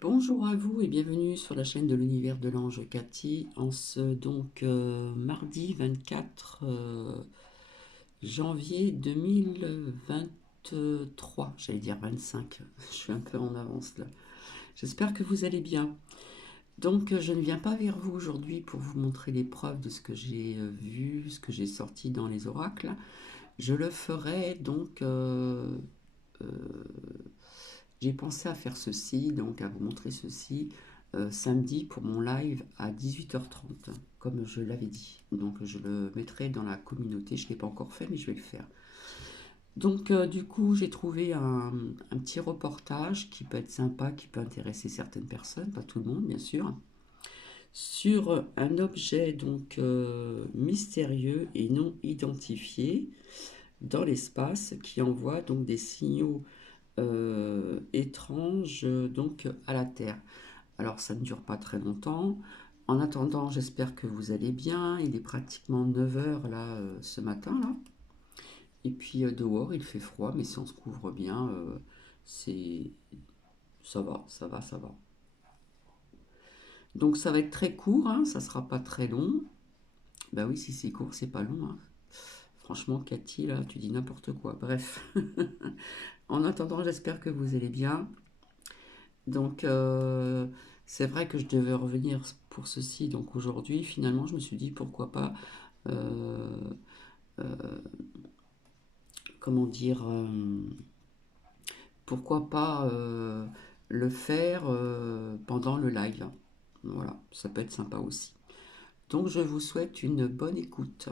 Bonjour à vous et bienvenue sur la chaîne de l'univers de l'ange Cathy en ce mardi 24 janvier 2023, j'allais dire 25, je suis un peu en avance là. J'espère que vous allez bien. Je ne viens pas vers vous aujourd'hui pour vous montrer les preuves de ce que j'ai vu, ce que j'ai sorti dans les oracles. Je le ferai euh, j'ai pensé à faire ceci, donc à vous montrer ceci samedi pour mon live à 18h30, comme je l'avais dit. Donc je le mettrai dans la communauté, je ne l'ai pas encore fait, mais je vais le faire. Du coup, j'ai trouvé un petit reportage qui peut être sympa, qui peut intéresser certaines personnes, pas tout le monde bien sûr, sur un objet mystérieux et non identifié dans l'espace qui envoie donc des signaux étranges à la Terre. Alors ça ne dure pas très longtemps. En attendant, j'espère que vous allez bien. Il est pratiquement 9 heures là ce matin là. Et puis dehors, il fait froid, mais si on se couvre bien, c'est ça va, ça va, ça va. Donc ça va être très court, hein, ça sera pas très long. Bah oui, si c'est court, c'est pas long, hein. Franchement, Cathy, là, tu dis n'importe quoi. Bref. En attendant, j'espère que vous allez bien. Donc, c'est vrai que je devais revenir pour ceci. Donc aujourd'hui, finalement, je me suis dit pourquoi pas, euh, euh, comment dire, pourquoi pas le faire pendant le live. Voilà, ça peut être sympa aussi. Donc, je vous souhaite une bonne écoute.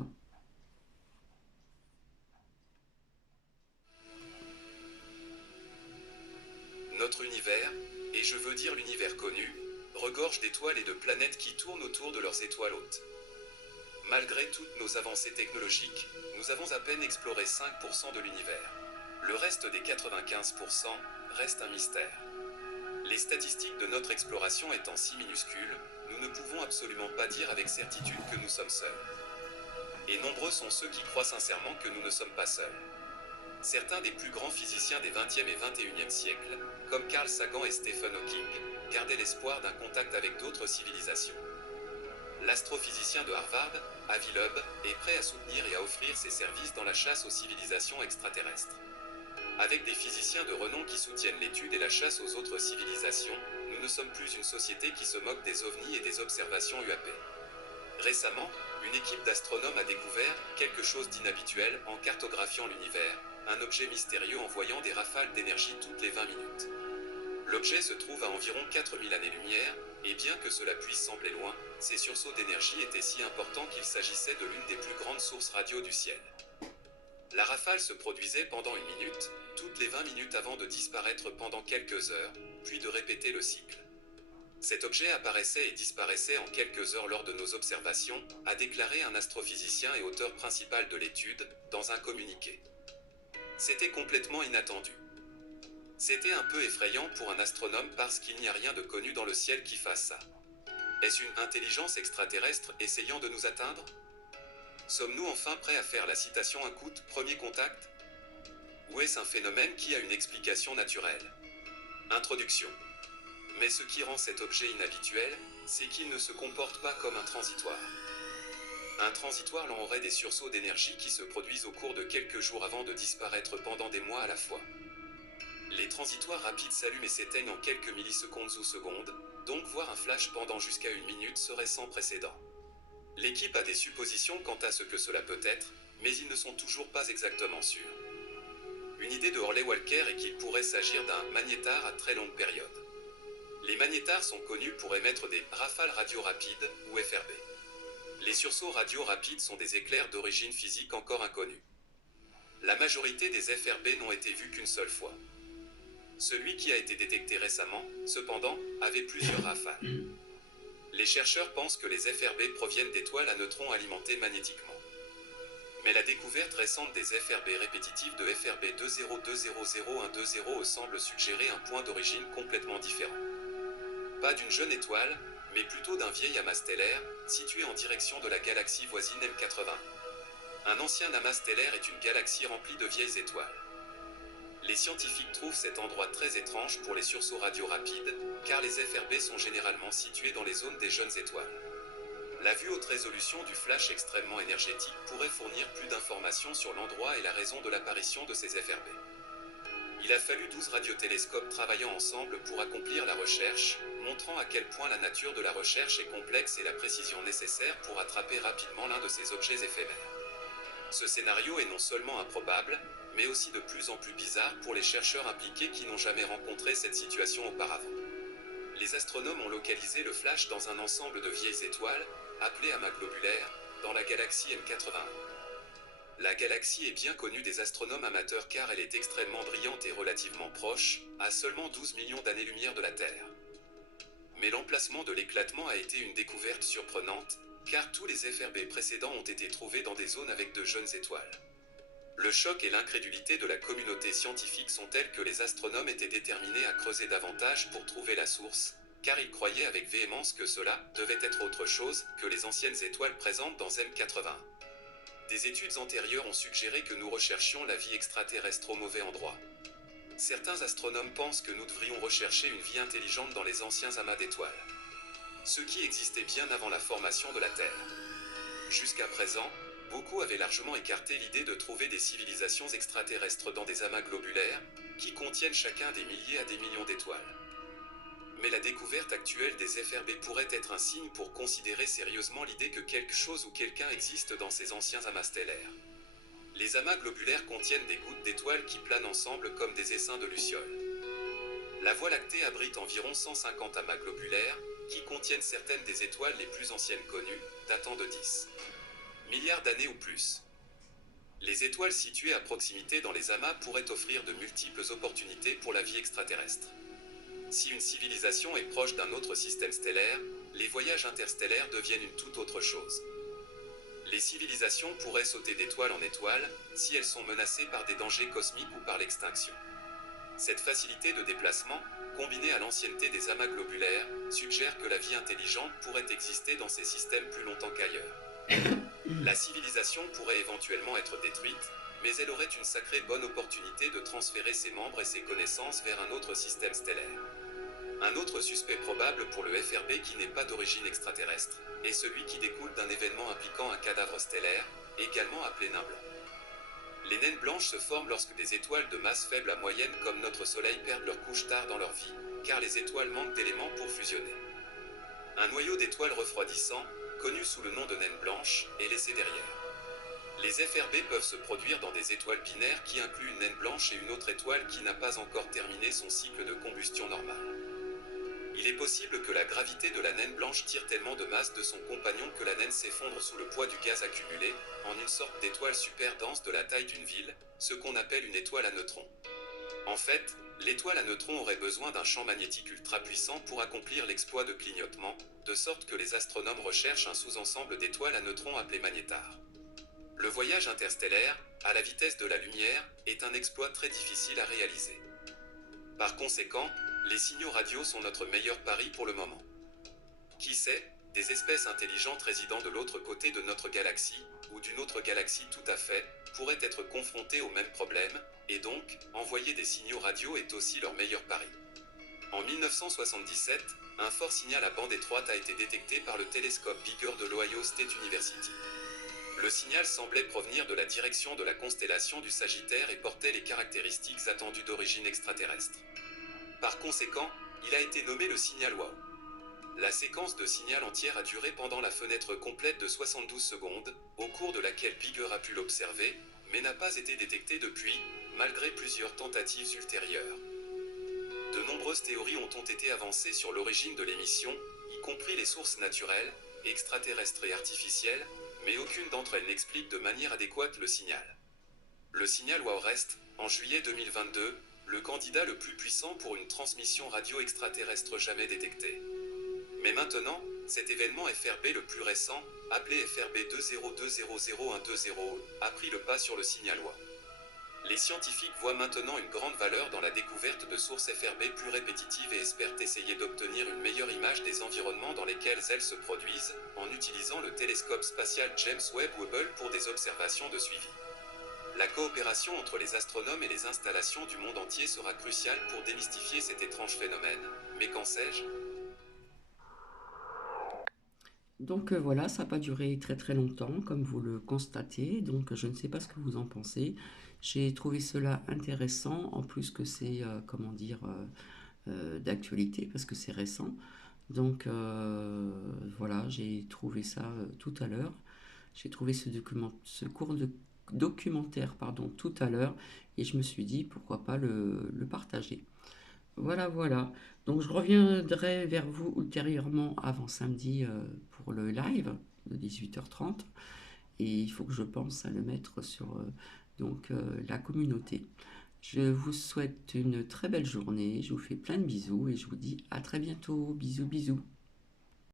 Notre univers, et je veux dire l'univers connu, regorge d'étoiles et de planètes qui tournent autour de leurs étoiles hôtes. Malgré toutes nos avancées technologiques, nous avons à peine exploré 5% de l'univers. Le reste des 95% reste un mystère. Les statistiques de notre exploration étant si minuscules, nous ne pouvons absolument pas dire avec certitude que nous sommes seuls. Et nombreux sont ceux qui croient sincèrement que nous ne sommes pas seuls. Certains des plus grands physiciens des 20e et 21e siècles, comme Carl Sagan et Stephen Hawking, gardaient l'espoir d'un contact avec d'autres civilisations. L'astrophysicien de Harvard, Avi Loeb, est prêt à soutenir et à offrir ses services dans la chasse aux civilisations extraterrestres. Avec des physiciens de renom qui soutiennent l'étude et la chasse aux autres civilisations, nous ne sommes plus une société qui se moque des ovnis et des observations UAP. Récemment, une équipe d'astronomes a découvert quelque chose d'inhabituel en cartographiant l'univers, un objet mystérieux envoyant des rafales d'énergie toutes les 20 minutes. L'objet se trouve à environ 4000 années-lumière, et bien que cela puisse sembler loin, ces sursauts d'énergie étaient si importants qu'il s'agissait de l'une des plus grandes sources radio du ciel. La rafale se produisait pendant une minute, toutes les 20 minutes avant de disparaître pendant quelques heures, puis de répéter le cycle. Cet objet apparaissait et disparaissait en quelques heures lors de nos observations, a déclaré un astrophysicien et auteur principal de l'étude, dans un communiqué. C'était complètement inattendu. C'était un peu effrayant pour un astronome parce qu'il n'y a rien de connu dans le ciel qui fasse ça. Est-ce une intelligence extraterrestre essayant de nous atteindre? Sommes-nous enfin prêts à faire la citation un coup de premier contact? Ou est-ce un phénomène qui a une explication naturelle? Introduction. Mais ce qui rend cet objet inhabituel, c'est qu'il ne se comporte pas comme un transitoire. Un transitoire aurait des sursauts d'énergie qui se produisent au cours de quelques jours avant de disparaître pendant des mois à la fois. Les transitoires rapides s'allument et s'éteignent en quelques millisecondes ou secondes, donc voir un flash pendant jusqu'à une minute serait sans précédent. L'équipe a des suppositions quant à ce que cela peut être, mais ils ne sont toujours pas exactement sûrs. Une idée de Orley Walker est qu'il pourrait s'agir d'un magnétar à très longue période. Les magnétars sont connus pour émettre des rafales radio rapides, ou FRB. Les sursauts radio rapides sont des éclairs d'origine physique encore inconnue. La majorité des FRB n'ont été vus qu'une seule fois. Celui qui a été détecté récemment, cependant, avait plusieurs rafales. Les chercheurs pensent que les FRB proviennent d'étoiles à neutrons alimentées magnétiquement. Mais la découverte récente des FRB répétitifs de FRB 20200120 semble suggérer un point d'origine complètement différent. Pas d'une jeune étoile, mais plutôt d'un vieil amas stellaire, situé en direction de la galaxie voisine M80. Un ancien amas stellaire est une galaxie remplie de vieilles étoiles. Les scientifiques trouvent cet endroit très étrange pour les sursauts radio rapides, car les FRB sont généralement situés dans les zones des jeunes étoiles. La vue haute résolution du flash extrêmement énergétique pourrait fournir plus d'informations sur l'endroit et la raison de l'apparition de ces FRB. Il a fallu 12 radiotélescopes travaillant ensemble pour accomplir la recherche, montrant à quel point la nature de la recherche est complexe et la précision nécessaire pour attraper rapidement l'un de ces objets éphémères. Ce scénario est non seulement improbable, mais aussi de plus en plus bizarre pour les chercheurs impliqués qui n'ont jamais rencontré cette situation auparavant. Les astronomes ont localisé le flash dans un ensemble de vieilles étoiles, appelées amas globulaires, dans la galaxie M81. La galaxie est bien connue des astronomes amateurs car elle est extrêmement brillante et relativement proche, à seulement 12 millions d'années-lumière de la Terre. Mais l'emplacement de l'éclatement a été une découverte surprenante, car tous les FRB précédents ont été trouvés dans des zones avec de jeunes étoiles. Le choc et l'incrédulité de la communauté scientifique sont tels que les astronomes étaient déterminés à creuser davantage pour trouver la source, car ils croyaient avec véhémence que cela devait être autre chose que les anciennes étoiles présentes dans M81. Des études antérieures ont suggéré que nous recherchions la vie extraterrestre au mauvais endroit. Certains astronomes pensent que nous devrions rechercher une vie intelligente dans les anciens amas d'étoiles. Ce qui existait bien avant la formation de la Terre. Jusqu'à présent, beaucoup avaient largement écarté l'idée de trouver des civilisations extraterrestres dans des amas globulaires, qui contiennent chacun des milliers à des millions d'étoiles. Mais la découverte actuelle des FRB pourrait être un signe pour considérer sérieusement l'idée que quelque chose ou quelqu'un existe dans ces anciens amas stellaires. Les amas globulaires contiennent des gouttes d'étoiles qui planent ensemble comme des essaims de lucioles. La Voie lactée abrite environ 150 amas globulaires, qui contiennent certaines des étoiles les plus anciennes connues, datant de 10 milliards d'années ou plus. Les étoiles situées à proximité dans les amas pourraient offrir de multiples opportunités pour la vie extraterrestre. Si une civilisation est proche d'un autre système stellaire, les voyages interstellaires deviennent une toute autre chose. Les civilisations pourraient sauter d'étoile en étoile si elles sont menacées par des dangers cosmiques ou par l'extinction. Cette facilité de déplacement, combinée à l'ancienneté des amas globulaires, suggère que la vie intelligente pourrait exister dans ces systèmes plus longtemps qu'ailleurs. La civilisation pourrait éventuellement être détruite, mais elle aurait une sacrée bonne opportunité de transférer ses membres et ses connaissances vers un autre système stellaire. Un autre suspect probable pour le FRB qui n'est pas d'origine extraterrestre est celui qui découle d'un événement impliquant un cadavre stellaire, également appelé nain blanc. Les naines blanches se forment lorsque des étoiles de masse faible à moyenne comme notre Soleil perdent leur couche tard dans leur vie, car les étoiles manquent d'éléments pour fusionner. Un noyau d'étoiles refroidissant, connu sous le nom de naine blanche, est laissé derrière. Les FRB peuvent se produire dans des étoiles binaires qui incluent une naine blanche et une autre étoile qui n'a pas encore terminé son cycle de combustion normale. Il est possible que la gravité de la naine blanche tire tellement de masse de son compagnon que la naine s'effondre sous le poids du gaz accumulé, en une sorte d'étoile super dense de la taille d'une ville, ce qu'on appelle une étoile à neutrons. En fait, l'étoile à neutrons aurait besoin d'un champ magnétique ultra puissant pour accomplir l'exploit de clignotement, de sorte que les astronomes recherchent un sous-ensemble d'étoiles à neutrons appelé magnétar. Le voyage interstellaire, à la vitesse de la lumière, est un exploit très difficile à réaliser. Par conséquent, les signaux radio sont notre meilleur pari pour le moment. Qui sait, des espèces intelligentes résidant de l'autre côté de notre galaxie, ou d'une autre galaxie tout à fait, pourraient être confrontées au même problème, et donc, envoyer des signaux radio est aussi leur meilleur pari. En 1977, un fort signal à bande étroite a été détecté par le télescope Bigger de l'Ohio State University. Le signal semblait provenir de la direction de la constellation du Sagittaire et portait les caractéristiques attendues d'origine extraterrestre. Par conséquent, il a été nommé le signal WOW. La séquence de signal entière a duré pendant la fenêtre complète de 72 secondes, au cours de laquelle Bigger a pu l'observer, mais n'a pas été détecté depuis, malgré plusieurs tentatives ultérieures. De nombreuses théories ont été avancées sur l'origine de l'émission, y compris les sources naturelles, extraterrestres et artificielles, mais aucune d'entre elles n'explique de manière adéquate le signal. Le signal WOW reste, en juillet 2022, le candidat le plus puissant pour une transmission radio extraterrestre jamais détectée. Mais maintenant, cet événement FRB le plus récent, appelé FRB 20200120, a pris le pas sur le signal WOW. Les scientifiques voient maintenant une grande valeur dans la découverte de sources FRB plus répétitives et espèrent essayer d'obtenir une meilleure image des environnements dans lesquels elles se produisent, en utilisant le télescope spatial James Webb Hubble pour des observations de suivi. La coopération entre les astronomes et les installations du monde entier sera cruciale pour démystifier cet étrange phénomène. Mais qu'en sais-je? Donc voilà, ça n'a pas duré très très longtemps, comme vous le constatez. Donc je ne sais pas ce que vous en pensez. J'ai trouvé cela intéressant, en plus que c'est, comment dire, d'actualité, parce que c'est récent. Donc voilà, j'ai trouvé ça tout à l'heure. J'ai trouvé ce court documentaire pardon, tout à l'heure, et je me suis dit pourquoi pas le partager. Voilà, voilà. Donc je reviendrai vers vous ultérieurement avant samedi pour le live de 18h30. Et il faut que je pense à le mettre sur la communauté. Je vous souhaite une très belle journée, je vous fais plein de bisous et je vous dis à très bientôt. Bisous, bisous.